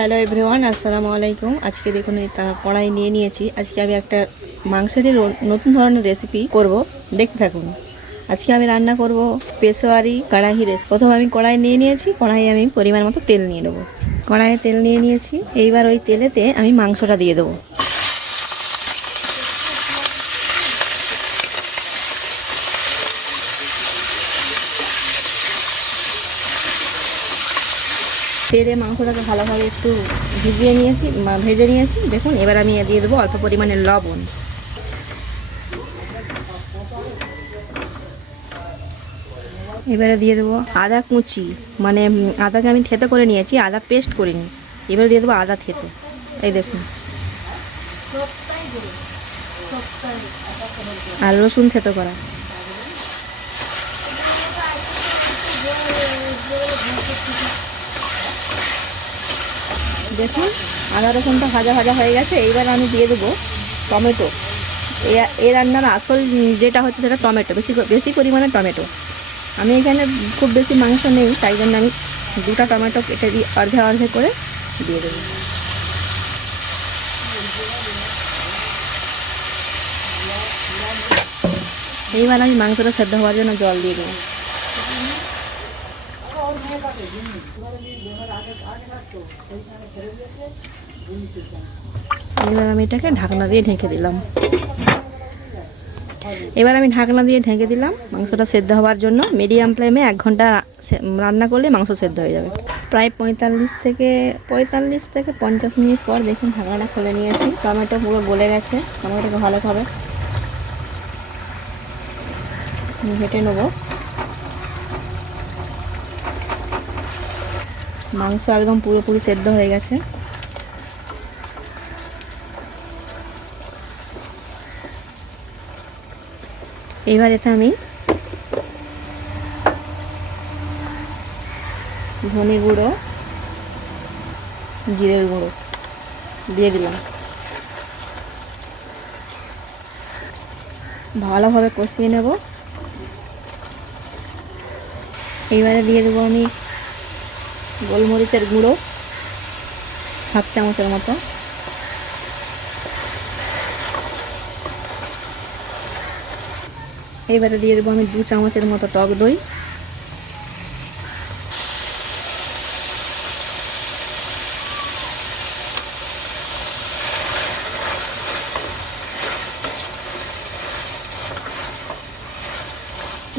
Hello everyone, আসসালামু আলাইকুম। আজকে দেখুন কড়াই নিয়ে নিয়েছি। আজকে আমি একটা মাংসের নতুন ধরনের রেসিপি করব, দেখতে থাকুন। আজকে আমি রান্না করব পেশোয়ারি কড়াই রেসিপি। প্রথমে আমি কড়াই নিয়ে নিয়েছি, কড়াইয়ে আমি পরিমাণ মতো তেল নিয়ে নেবো। কড়াইয়ে তেল নিয়ে নিয়েছি, এইবার ওই তেলেতে আমি মাংসটা দিয়ে দেবো। তেলে মাংসটাকে ভালোভাবে একটু ভেজে নিয়েছি। দেখুন, এবার আমি দিয়ে দেবো অল্প পরিমাণে লবণ। এবারে দিয়ে দেবো আদা কুচি, মানে আদাকে আমি থেতো করে নিয়েছি, আদা পেস্ট করিনি। এবারে দিয়ে দেবো আদা থেতো, এই দেখুন। আর রসুন থেতো করা। দেখুন, আদা রসুনটা ভাজা ভাজা হয়ে গেছে। এইবার আমি দিয়ে দেবো টমেটো। এই রান্নার আসল যেটা হচ্ছে সেটা টমেটো, বেশি পরিমাণে টমেটো। আমি এখানে খুব বেশি মাংস নেই, তাই জন্য আমি 2টা টমেটো কেটে দিয়ে অর্ধে করে দিয়ে দেবো। এইবার আমি মাংসটা সেদ্ধ হওয়ার জন্য জল দিয়ে দেবো। এবার আমি এটাকে ঢাকনা দিয়ে ঢেকে দিলাম। মাংসটা সেদ্ধ হওয়ার জন্য মিডিয়াম ফ্লেমে 1 ঘন্টা রান্না করলে মাংস সেদ্ধ হয়ে যাবে। প্রায় 45 থেকে 50 মিনিট পর দেখুন ঢাকনাটা খুলে নিয়েছি। টমেটো পুরো গলে গেছে। টমেটোকে ভালোভাবে ঘেটে নেবো। মাংস একদম পুরোপুরি সেদ্ধ হয়ে গেছে। এইবার এতে আমি ধনে গুঁড়ো, জিরের গুঁড়ো দিয়ে দিলাম। ভালোভাবে কষিয়ে নেব। এইবারে দিয়ে দেবো আমি গোলমরিচের গুঁড়ো 1/2 চামচের মতো। এইবারে দিয়ে দেবো আমি 2 চামচের মতো টক দই।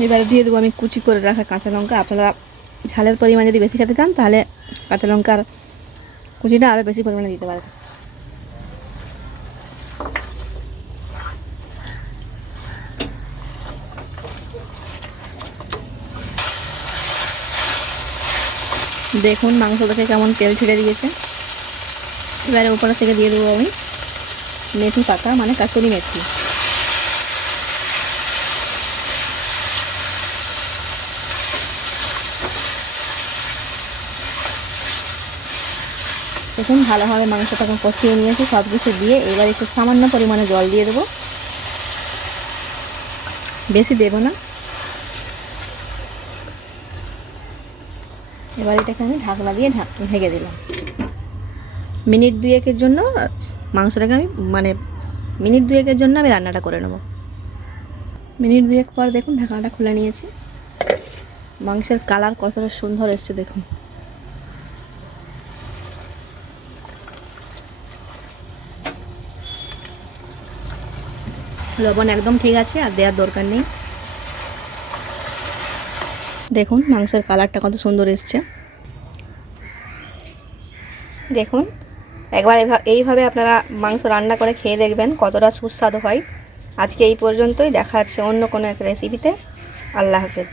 এবারে দিয়ে দেবো আমি কুচি করে রাখা কাঁচা লঙ্কা। আপনারা ঝালের পরিমাণ যদি বেশি খেতে চান তাহলে কাঁচা লঙ্কার কুচিটা আরও বেশি পরিমাণে দিতে পারবেন। দেখুন মাংস থেকে কেমন তেল ছেড়ে দিয়েছে। এবারে উপরে থেকে দিয়ে দেবো আমি মেথি পাতা, মানে কাসুরি মেথি। দেখুন ভালোভাবে মাংসটাকে কষিয়ে নিয়েছি সব কিছু দিয়ে। এবার একটু সামান্য পরিমাণে জল দিয়ে দেবো, বেশি দেব না। এবার এটাকে আমি ঢাকনা দিয়ে ঢেকে দিলাম। মিনিট 2-1 জন্য মাংসটাকে আমি মিনিট 2-1 জন্য আমি রান্নাটা করে নেব। মিনিট 2-1 পর দেখুন ঢাকনাটা খুলে নিয়েছি। মাংসের কালার কতটা সুন্দর এসছে দেখুন। লবণ একদম ঠিক আছে, আর দেওয়ার দরকার নেই। দেখুন মাংসের কালারটা কত সুন্দর এসছে। দেখুন একবার এইভাবে আপনারা মাংস রান্না করে খেয়ে দেখবেন কতটা সুস্বাদু হয়। আজকে এই পর্যন্তই, দেখা হচ্ছে অন্য কোনো এক রেসিপিতে। আল্লাহ হাফেজ।